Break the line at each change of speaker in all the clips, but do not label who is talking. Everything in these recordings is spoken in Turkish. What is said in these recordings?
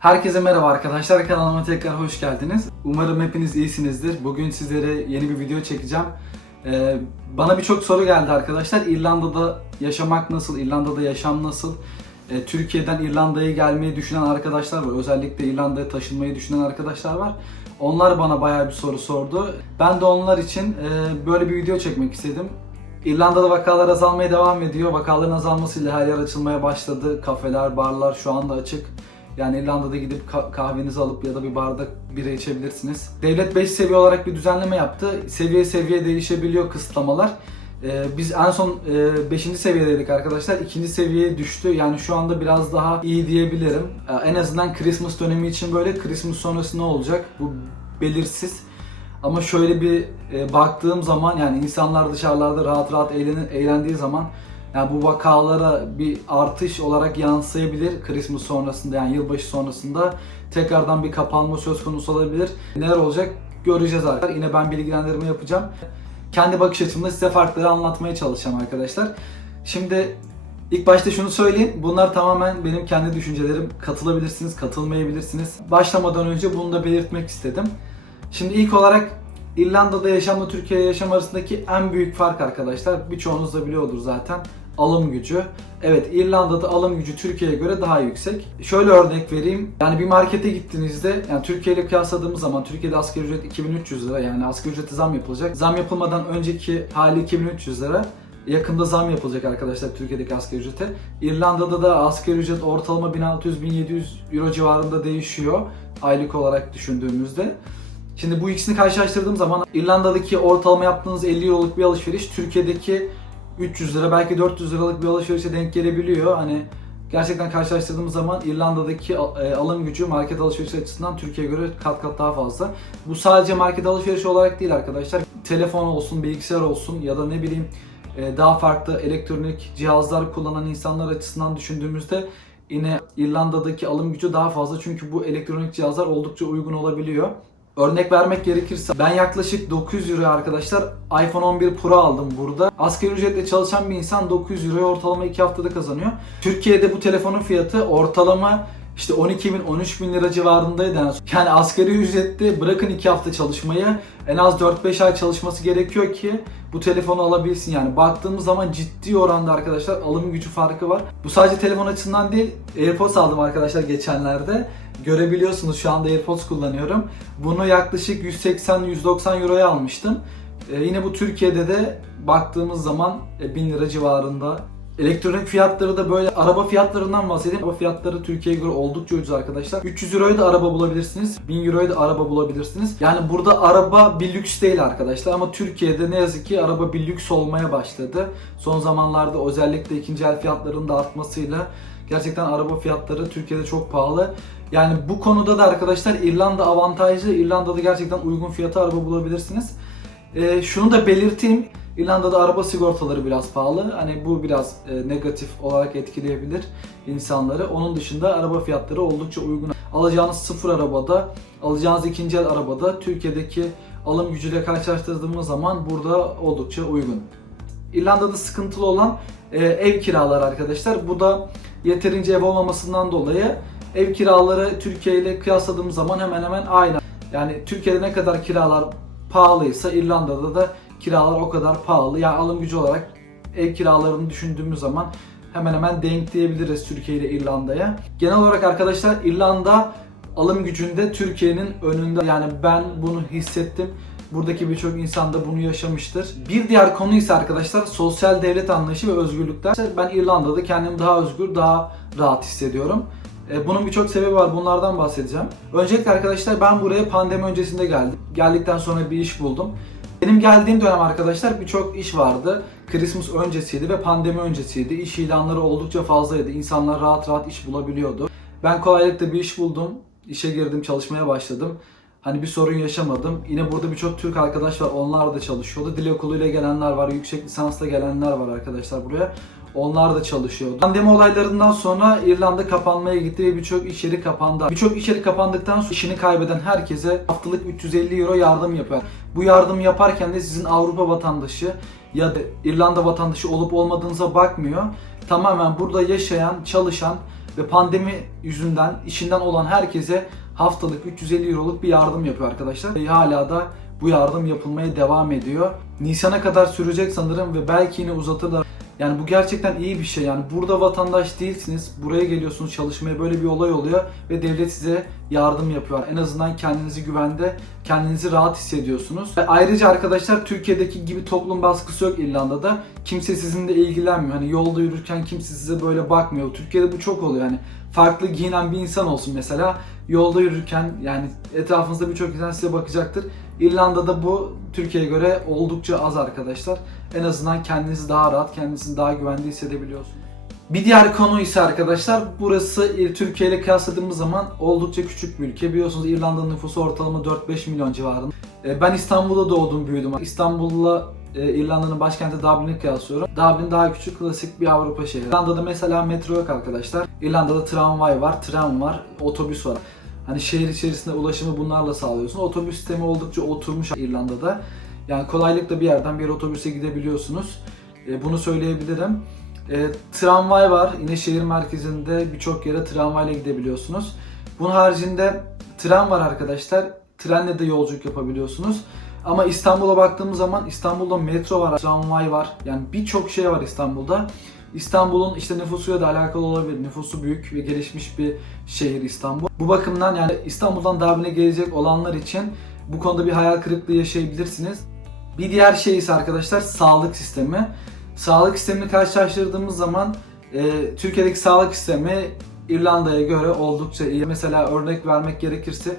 Herkese merhaba arkadaşlar. Kanalıma tekrar hoş geldiniz. Umarım hepiniz iyisinizdir. Bugün sizlere yeni bir video çekeceğim. Ee, bana birçok soru geldi arkadaşlar. İrlanda'da yaşamak nasıl? İrlanda'da yaşam nasıl? Ee, Türkiye'den İrlanda'ya gelmeyi düşünen arkadaşlar var. Özellikle İrlanda'ya taşınmayı düşünen arkadaşlar var. Onlar bana bayağı bir soru sordu. Ben de onlar için e, böyle bir video çekmek istedim. İrlanda'da vakalar azalmaya devam ediyor. Vakaların azalmasıyla her yer açılmaya başladı. Kafeler, barlar şu anda açık. Yani İrlanda'da gidip ka- kahvenizi alıp ya da bir bardak bira içebilirsiniz. Devlet 5 seviye olarak bir düzenleme yaptı. Seviye seviye değişebiliyor kısıtlamalar. Ee, biz en son 5. seviyedeydik arkadaşlar. 2. seviyeye düştü. Yani şu anda biraz daha iyi diyebilirim. Ee, en azından Christmas dönemi için böyle. Christmas sonrası ne olacak? Bu belirsiz. Ama şöyle bir e, baktığım zaman yani insanlar dışarılarda rahat rahat eğlenir, eğlendiği zaman yani bu vakalara bir artış olarak yansıyabilir Christmas sonrasında yani yılbaşı sonrasında tekrardan bir kapanma söz konusu olabilir. Neler olacak göreceğiz arkadaşlar. Yine ben bilgilendirme yapacağım. Kendi bakış açımda size farkları anlatmaya çalışacağım arkadaşlar. Şimdi ilk başta şunu söyleyeyim. Bunlar tamamen benim kendi düşüncelerim. Katılabilirsiniz, katılmayabilirsiniz. Başlamadan önce bunu da belirtmek istedim. Şimdi ilk olarak İrlanda'da yaşamla Türkiye'de yaşam arasındaki en büyük fark arkadaşlar birçoğunuz da biliyordur zaten alım gücü. Evet İrlanda'da alım gücü Türkiye'ye göre daha yüksek. Şöyle örnek vereyim. Yani bir markete gittiğinizde yani Türkiye ile kıyasladığımız zaman Türkiye'de asgari ücret 2300 lira yani asgari ücrete zam yapılacak. Zam yapılmadan önceki hali 2300 lira. Yakında zam yapılacak arkadaşlar Türkiye'deki asgari ücrete. İrlanda'da da asgari ücret ortalama 1600-1700 euro civarında değişiyor aylık olarak düşündüğümüzde. Şimdi bu ikisini karşılaştırdığım zaman İrlanda'daki ortalama yaptığınız 50 euroluk bir alışveriş Türkiye'deki 300 lira belki 400 liralık bir alışverişe denk gelebiliyor. Hani gerçekten karşılaştırdığımız zaman İrlanda'daki e, alım gücü market alışverişi açısından Türkiye'ye göre kat kat daha fazla. Bu sadece market alışverişi olarak değil arkadaşlar. Telefon olsun, bilgisayar olsun ya da ne bileyim e, daha farklı elektronik cihazlar kullanan insanlar açısından düşündüğümüzde yine İrlanda'daki alım gücü daha fazla çünkü bu elektronik cihazlar oldukça uygun olabiliyor. Örnek vermek gerekirse ben yaklaşık 900 euro arkadaşlar iPhone 11 Pro aldım burada. Asgari ücretle çalışan bir insan 900 euroyu ortalama 2 haftada kazanıyor. Türkiye'de bu telefonun fiyatı ortalama işte 12 bin 13 bin lira civarındaydı. Yani asgari ücretli bırakın 2 hafta çalışmayı en az 4-5 ay çalışması gerekiyor ki bu telefonu alabilsin yani. Baktığımız zaman ciddi oranda arkadaşlar alım gücü farkı var. Bu sadece telefon açısından değil AirPods aldım arkadaşlar geçenlerde. Görebiliyorsunuz şu anda AirPods kullanıyorum. Bunu yaklaşık 180-190 euroya almıştım. Ee, yine bu Türkiye'de de baktığımız zaman e, 1000 lira civarında. Elektronik fiyatları da böyle araba fiyatlarından bahsedeyim. Araba fiyatları Türkiye'ye göre oldukça ucuz arkadaşlar. 300 euroya da araba bulabilirsiniz. 1000 euroya da araba bulabilirsiniz. Yani burada araba bir lüks değil arkadaşlar ama Türkiye'de ne yazık ki araba bir lüks olmaya başladı. Son zamanlarda özellikle ikinci el fiyatlarının da artmasıyla gerçekten araba fiyatları Türkiye'de çok pahalı. Yani bu konuda da arkadaşlar İrlanda avantajlı. İrlanda'da gerçekten uygun fiyata araba bulabilirsiniz. Ee, şunu da belirteyim. İrlanda'da araba sigortaları biraz pahalı. Hani bu biraz e, negatif olarak etkileyebilir insanları. Onun dışında araba fiyatları oldukça uygun. Alacağınız sıfır arabada, alacağınız ikinci el arabada Türkiye'deki alım gücüyle karşılaştırdığımız zaman burada oldukça uygun. İrlanda'da sıkıntılı olan e, ev kiraları arkadaşlar. Bu da yeterince ev olmamasından dolayı ev kiraları Türkiye ile kıyasladığımız zaman hemen hemen aynı. Yani Türkiye'de ne kadar kiralar pahalıysa İrlanda'da da kiralar o kadar pahalı. Yani alım gücü olarak ev kiralarını düşündüğümüz zaman hemen hemen denk diyebiliriz Türkiye ile İrlanda'ya. Genel olarak arkadaşlar İrlanda alım gücünde Türkiye'nin önünde. Yani ben bunu hissettim. Buradaki birçok insan da bunu yaşamıştır. Bir diğer konu ise arkadaşlar sosyal devlet anlayışı ve özgürlükler. Ben İrlanda'da kendimi daha özgür, daha rahat hissediyorum. E, Bunun birçok sebebi var. Bunlardan bahsedeceğim. Öncelikle arkadaşlar ben buraya pandemi öncesinde geldim. Geldikten sonra bir iş buldum. Benim geldiğim dönem arkadaşlar birçok iş vardı. Christmas öncesiydi ve pandemi öncesiydi. İş ilanları oldukça fazlaydı. İnsanlar rahat rahat iş bulabiliyordu. Ben kolaylıkla bir iş buldum. İşe girdim, çalışmaya başladım. Hani bir sorun yaşamadım. Yine burada birçok Türk arkadaş var. Onlar da çalışıyordu. Dil okuluyla gelenler var. Yüksek lisansla gelenler var arkadaşlar buraya. Onlar da çalışıyordu. Pandemi olaylarından sonra İrlanda kapanmaya gitti ve birçok iş yeri kapandı. Birçok iş yeri kapandıktan sonra işini kaybeden herkese haftalık 350 euro yardım yapıyor. Bu yardım yaparken de sizin Avrupa vatandaşı ya da İrlanda vatandaşı olup olmadığınıza bakmıyor. Tamamen burada yaşayan, çalışan ve pandemi yüzünden işinden olan herkese haftalık 350 euroluk bir yardım yapıyor arkadaşlar. Ve hala da bu yardım yapılmaya devam ediyor. Nisan'a kadar sürecek sanırım ve belki yine uzatırlar. Yani bu gerçekten iyi bir şey. Yani burada vatandaş değilsiniz. Buraya geliyorsunuz çalışmaya böyle bir olay oluyor ve devlet size yardım yapıyor. En azından kendinizi güvende, kendinizi rahat hissediyorsunuz. Ve ayrıca arkadaşlar Türkiye'deki gibi toplum baskısı yok İrlanda'da. Kimse sizinle ilgilenmiyor. Hani yolda yürürken kimse size böyle bakmıyor. Türkiye'de bu çok oluyor. Yani farklı giyinen bir insan olsun mesela. Yolda yürürken yani etrafınızda birçok insan size bakacaktır. İrlanda'da bu Türkiye'ye göre oldukça az arkadaşlar. En azından kendinizi daha rahat, kendinizi daha güvende hissedebiliyorsunuz. Bir diğer konu ise arkadaşlar burası Türkiye ile kıyasladığımız zaman oldukça küçük bir ülke. Biliyorsunuz İrlanda'nın nüfusu ortalama 4-5 milyon civarında. E, Ben İstanbul'da doğdum büyüdüm. İstanbul'la e, İrlanda'nın başkenti Dublin'i kıyaslıyorum. Dublin daha küçük, klasik bir Avrupa şehri. İrlanda'da mesela metro yok arkadaşlar. İrlanda'da tramvay var, tren var, otobüs var. Hani şehir içerisinde ulaşımı bunlarla sağlıyorsun. Otobüs sistemi oldukça oturmuş İrlanda'da. Yani kolaylıkla bir yerden bir otobüse gidebiliyorsunuz. E, bunu söyleyebilirim. E, tramvay var. Yine şehir merkezinde birçok yere tramvayla gidebiliyorsunuz. Bunun haricinde tren var arkadaşlar. Trenle de yolculuk yapabiliyorsunuz. Ama İstanbul'a baktığımız zaman İstanbul'da metro var, tramvay var. Yani birçok şey var İstanbul'da. İstanbul'un işte nüfusuyla da alakalı olabilir. Nüfusu büyük ve gelişmiş bir şehir İstanbul. Bu bakımdan yani İstanbul'dan Dublin'e gelecek olanlar için bu konuda bir hayal kırıklığı yaşayabilirsiniz. Bir diğer şey ise arkadaşlar sağlık sistemi. Sağlık sistemini karşılaştırdığımız zaman e, Türkiye'deki sağlık sistemi İrlanda'ya göre oldukça iyi. Mesela örnek vermek gerekirse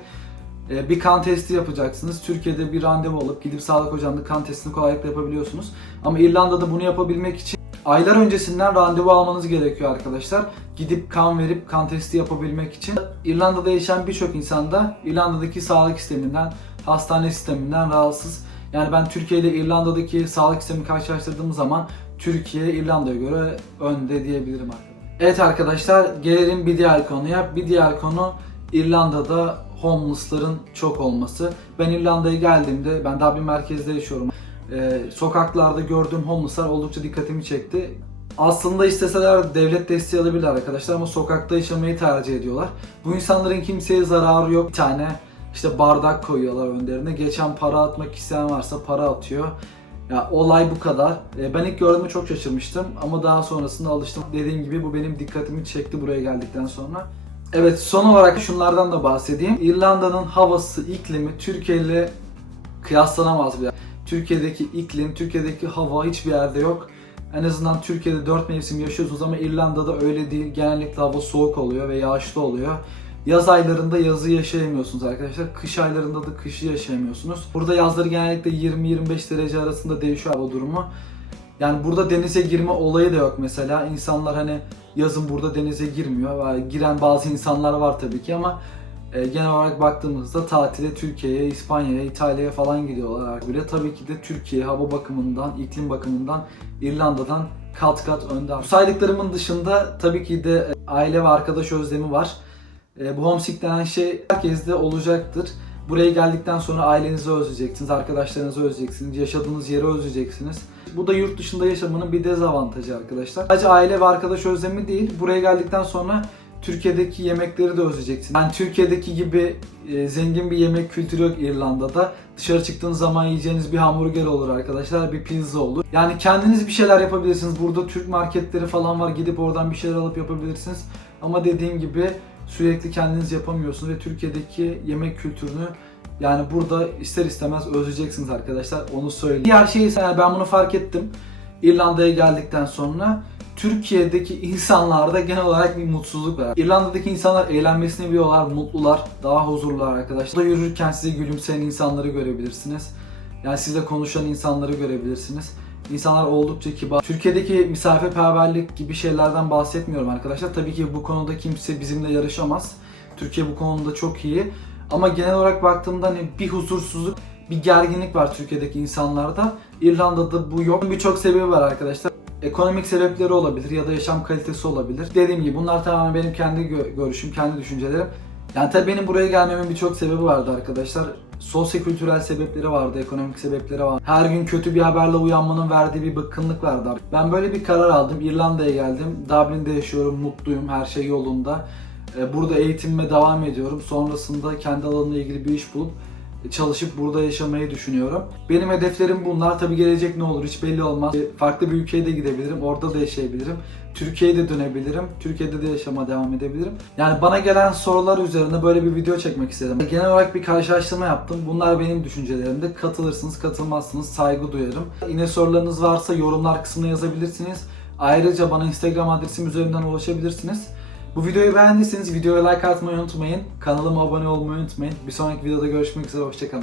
e, bir kan testi yapacaksınız. Türkiye'de bir randevu alıp gidip sağlık ocağında kan testini kolaylıkla yapabiliyorsunuz. Ama İrlanda'da bunu yapabilmek için aylar öncesinden randevu almanız gerekiyor arkadaşlar. Gidip kan verip kan testi yapabilmek için. İrlanda'da yaşayan birçok insan da İrlanda'daki sağlık sisteminden, hastane sisteminden rahatsız. Yani ben Türkiye ile İrlanda'daki sağlık sistemini karşılaştırdığım zaman Türkiye İrlanda'ya göre önde diyebilirim arkadaşlar. Evet arkadaşlar gelelim bir diğer konuya. Bir diğer konu İrlanda'da homeless'ların çok olması. Ben İrlanda'ya geldiğimde, ben Dublin merkezde yaşıyorum. Ee, sokaklarda gördüğüm homeless'lar oldukça dikkatimi çekti. Aslında isteseler devlet desteği alabilirler arkadaşlar ama sokakta yaşamayı tercih ediyorlar. Bu insanların kimseye zararı yok. Bir tane işte bardak koyuyorlar önlerine. Geçen para atmak isteyen varsa para atıyor. Ya olay bu kadar. Ee, ben ilk gördüğümde çok şaşırmıştım ama daha sonrasında alıştım. Dediğim gibi bu benim dikkatimi çekti buraya geldikten sonra. Evet son olarak şunlardan da bahsedeyim. İrlanda'nın havası, iklimi Türkiye ile kıyaslanamaz bile. Türkiye'deki iklim, Türkiye'deki hava hiçbir yerde yok. En azından Türkiye'de 4 mevsim yaşıyorsunuz ama İrlanda'da öyle değil. Genellikle hava soğuk oluyor ve yağışlı oluyor. Yaz aylarında yazı yaşayamıyorsunuz arkadaşlar. Kış aylarında da kışı yaşayamıyorsunuz. Burada yazları genellikle 20-25 derece arasında değişiyor hava durumu. Yani burada denize girme olayı da yok mesela. İnsanlar hani yazın burada denize girmiyor. Giren bazı insanlar var tabii ki ama e, genel olarak baktığımızda tatile Türkiye'ye, İspanya'ya, İtalya'ya falan gidiyorlar bile. Tabii ki de Türkiye hava bakımından, iklim bakımından İrlanda'dan kat kat önde. Bu saydıklarımın dışında tabii ki de e, aile ve arkadaş özlemi var. E, bu homesick denen şey herkeste olacaktır. Buraya geldikten sonra ailenizi özleyeceksiniz, arkadaşlarınızı özleyeceksiniz, yaşadığınız yeri özleyeceksiniz. Bu da yurt dışında yaşamanın bir dezavantajı arkadaşlar. Sadece aile ve arkadaş özlemi değil, buraya geldikten sonra Türkiye'deki yemekleri de özleyeceksiniz. Yani Türkiye'deki gibi e, zengin bir yemek kültürü yok İrlanda'da. Dışarı çıktığınız zaman yiyeceğiniz bir hamburger olur arkadaşlar, bir pizza olur. Yani kendiniz bir şeyler yapabilirsiniz. Burada Türk marketleri falan var. Gidip oradan bir şeyler alıp yapabilirsiniz. Ama dediğim gibi sürekli kendiniz yapamıyorsunuz ve Türkiye'deki yemek kültürünü yani burada ister istemez özleyeceksiniz arkadaşlar onu söyleyeyim. Diğer şey yani ben bunu fark ettim İrlanda'ya geldikten sonra Türkiye'deki insanlarda genel olarak bir mutsuzluk var. İrlanda'daki insanlar eğlenmesini biliyorlar, mutlular, daha huzurlular arkadaşlar. Burada yürürken size gülümseyen insanları görebilirsiniz. Yani sizle konuşan insanları görebilirsiniz. İnsanlar oldukça kibar. Türkiye'deki misafirperverlik gibi şeylerden bahsetmiyorum arkadaşlar. Tabii ki bu konuda kimse bizimle yarışamaz. Türkiye bu konuda çok iyi. Ama genel olarak baktığımda hani bir huzursuzluk, bir gerginlik var Türkiye'deki insanlarda. İrlanda'da bu yok. Birçok sebebi var arkadaşlar. Ekonomik sebepleri olabilir ya da yaşam kalitesi olabilir. Dediğim gibi bunlar tamamen benim kendi gö- görüşüm, kendi düşüncelerim. Yani tabii benim buraya gelmemin birçok sebebi vardı arkadaşlar. Sosyo-kültürel sebepleri vardı, ekonomik sebepleri vardı. Her gün kötü bir haberle uyanmanın verdiği bir bıkkınlık vardı. Ben böyle bir karar aldım. İrlanda'ya geldim. Dublin'de yaşıyorum, mutluyum, her şey yolunda. Ee, Burada eğitimime devam ediyorum. Sonrasında kendi alanımla ilgili bir iş bulup çalışıp burada yaşamayı düşünüyorum. Benim hedeflerim bunlar. Tabii gelecek ne olur hiç belli olmaz. Farklı bir ülkeye de gidebilirim. Orada da yaşayabilirim. Türkiye'ye de dönebilirim. Türkiye'de de yaşama devam edebilirim. Yani bana gelen sorular üzerine böyle bir video çekmek istedim. Genel olarak bir karşılaştırma yaptım. Bunlar benim düşüncelerimde. Katılırsınız, katılmazsınız. Saygı duyarım. Yine sorularınız varsa yorumlar kısmına yazabilirsiniz. Ayrıca bana Instagram adresim üzerinden ulaşabilirsiniz. Bu videoyu beğendiyseniz videoya like atmayı unutmayın. Kanalıma abone olmayı unutmayın. Bir sonraki videoda görüşmek üzere. Hoşçakalın.